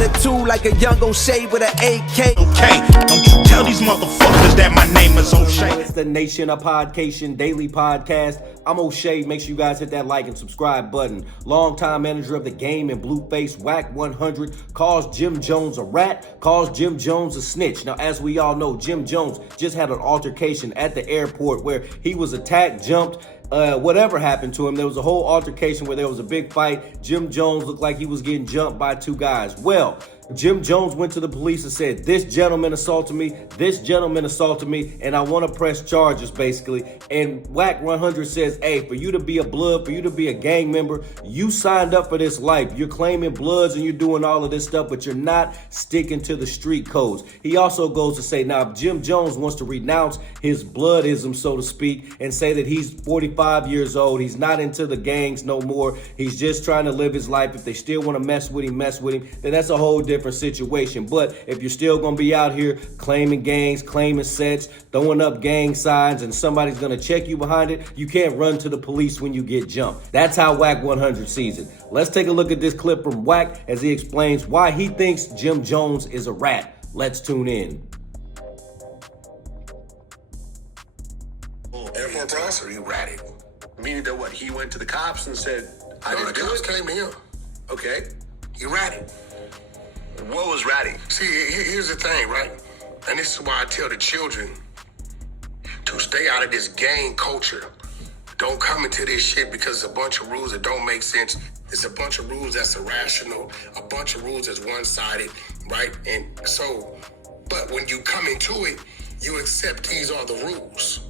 attitude like a young O'Shea with an AK. Okay, don't you tell these motherfuckers that my name is O'Shea. It's the Nation of Podcation Daily Podcast. I'm O'Shea. Make sure you guys hit that like and subscribe button. Longtime manager of the game and Blueface Wack 100 calls Jim Jones a rat, calls Jim Jones a snitch. Now, as we all know, Jim Jones just had an altercation at the airport where he was attacked, jumped, whatever happened to him. There was a whole altercation where there was a big fight. Jim Jones looked like he was getting jumped by two guys. Well, Jim Jones went to the police and said, this gentleman assaulted me, and I want to press charges, basically. And Wack 100 says, hey, for you to be a blood, for you to be a gang member, you signed up for this life. You're claiming bloods and you're doing all of this stuff, but you're not sticking to the street codes. He also goes to say, now, if Jim Jones wants to renounce his bloodism, so to speak, and say that he's 45 years old, he's not into the gangs no more, he's just trying to live his life. If they still want to mess with him, then that's a whole different situation. But if you're still going to be out here claiming gangs, claiming sets, throwing up gang signs, and somebody's going to check you behind it, you can't run to the police when you get jumped. That's how Wack 100 sees it. Let's take a look at this clip from Wack as he explains why he thinks Jim Jones is a rat. Let's tune in. Airport boss, or you ratted? Meaning that what? He went to the cops and said, I didn't do it? The cops came to him. Okay. You ratted. What was ratting? See, here's the thing, right? And this is why I tell the children to stay out of this gang culture. Don't come into this shit because it's a bunch of rules that don't make sense. It's a bunch of rules that's irrational, a bunch of rules that's one-sided, right? And so, but when you come into it, you accept these are the rules.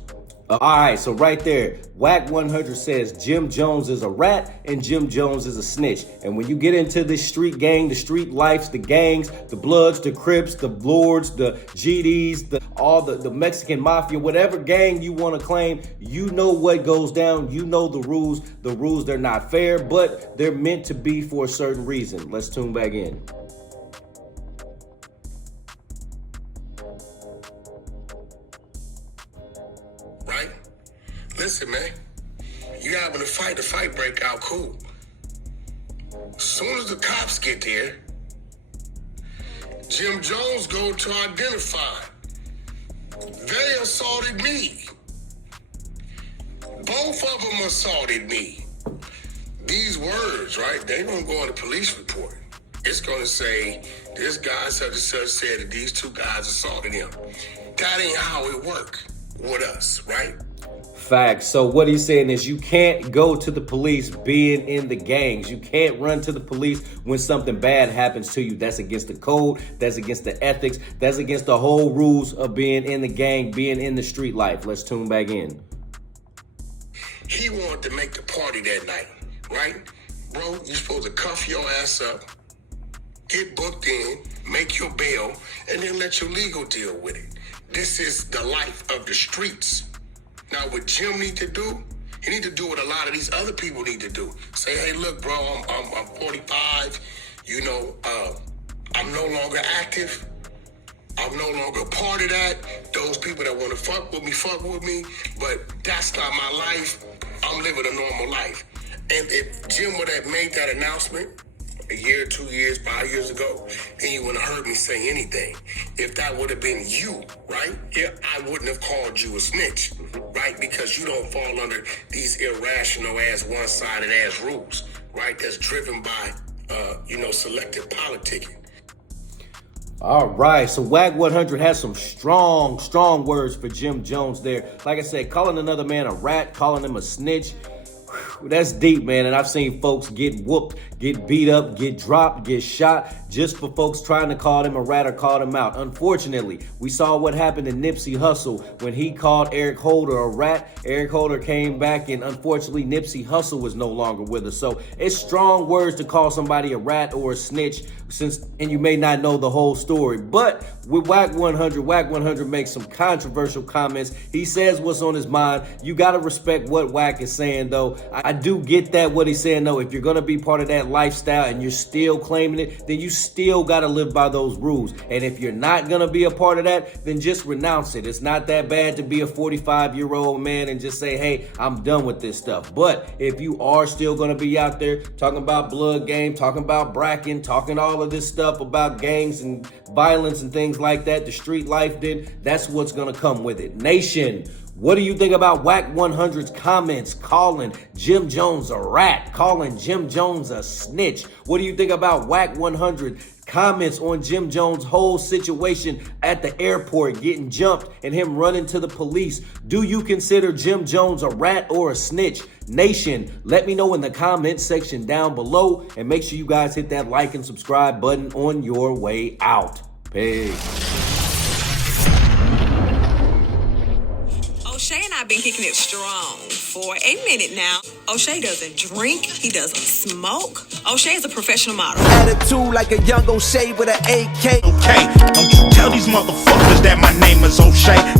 All right, so right there, Wack 100 says Jim Jones is a rat and Jim Jones is a snitch. And when you get into this street gang, the street lives, the gangs, the Bloods, the Crips, the Lords, the GDs, all the Mexican Mafia, whatever gang you want to claim, you know what goes down. You know the rules. The rules, they're not fair, but they're meant to be for a certain reason. Let's tune back in. Right? Listen, man, you having a fight, the fight break out, cool. As soon as the cops get there, Jim Jones go to identify. They assaulted me. Both of them assaulted me. These words, right, they don't go on the police report. It's going to say, this guy such and such said that these two guys assaulted him. That ain't how it works with us, right? Facts. So what he's saying is you can't go to the police being in the gangs. You can't run to the police when something bad happens to you. That's against the code. That's against the ethics. That's against the whole rules of being in the gang, being in the street life. Let's tune back in. He wanted to make the party that night, right? Bro, you're supposed to cuff your ass up, get booked in, make your bail, and then let your legal deal with it. This is the life of the streets. Now, what Jim need to do, he need to do what a lot of these other people need to do. Say, hey, look, bro, I'm 45. You know, I'm no longer active. I'm no longer a part of that. Those people that want to fuck with me. But that's not my life. I'm living a normal life. And if Jim would have made that announcement a year, 2 years, 5 years ago, then you wouldn't have heard me say anything. If that would have been you, right? Yeah, I wouldn't have called you a snitch, right? Because you don't fall under these irrational ass, one-sided ass rules, right? That's driven by, selective politicking. All right, so Wack 100 has some strong words for Jim Jones there. Like I said, calling another man a rat, calling him a snitch. That's deep, man. And I've seen folks get whooped, get beat up, get dropped, get shot just for folks trying to call him a rat or call him out. Unfortunately, we saw what happened to Nipsey Hussle when he called Eric Holder a rat. Eric Holder came back, and unfortunately, Nipsey Hussle was no longer with us. So it's strong words to call somebody a rat or a snitch, and you may not know the whole story. But with Wack 100 makes some controversial comments. He says what's on his mind. You got to respect what Wack is saying, though. I I do get that what he's saying though. If you're gonna be part of that lifestyle and you're still claiming it, then you still gotta live by those rules. And if you're not gonna be a part of that, then just renounce it. It's not that bad to be a 45-year-old man and just say, hey, I'm done with this stuff. But if you are still gonna be out there talking about blood game, talking about bracking, talking all of this stuff about gangs and violence and things like that, the street life did, that's what's gonna come with it. Nation, what do you think about Wack 100's comments calling Jim Jones a rat, calling Jim Jones a snitch? What do you think about Wack 100 comments on Jim Jones' whole situation at the airport, getting jumped and him running to the police? Do you consider Jim Jones a rat or a snitch? Nation, let me know in the comment section down below, and make sure you guys hit that like and subscribe button on your way out. Peace. O'Shea and I have been kicking it strong for a minute now. O'Shea doesn't drink. He doesn't smoke. O'Shea is a professional model. Attitude like a young O'Shea with an AK. Okay, don't you tell these motherfuckers that my name is O'Shea.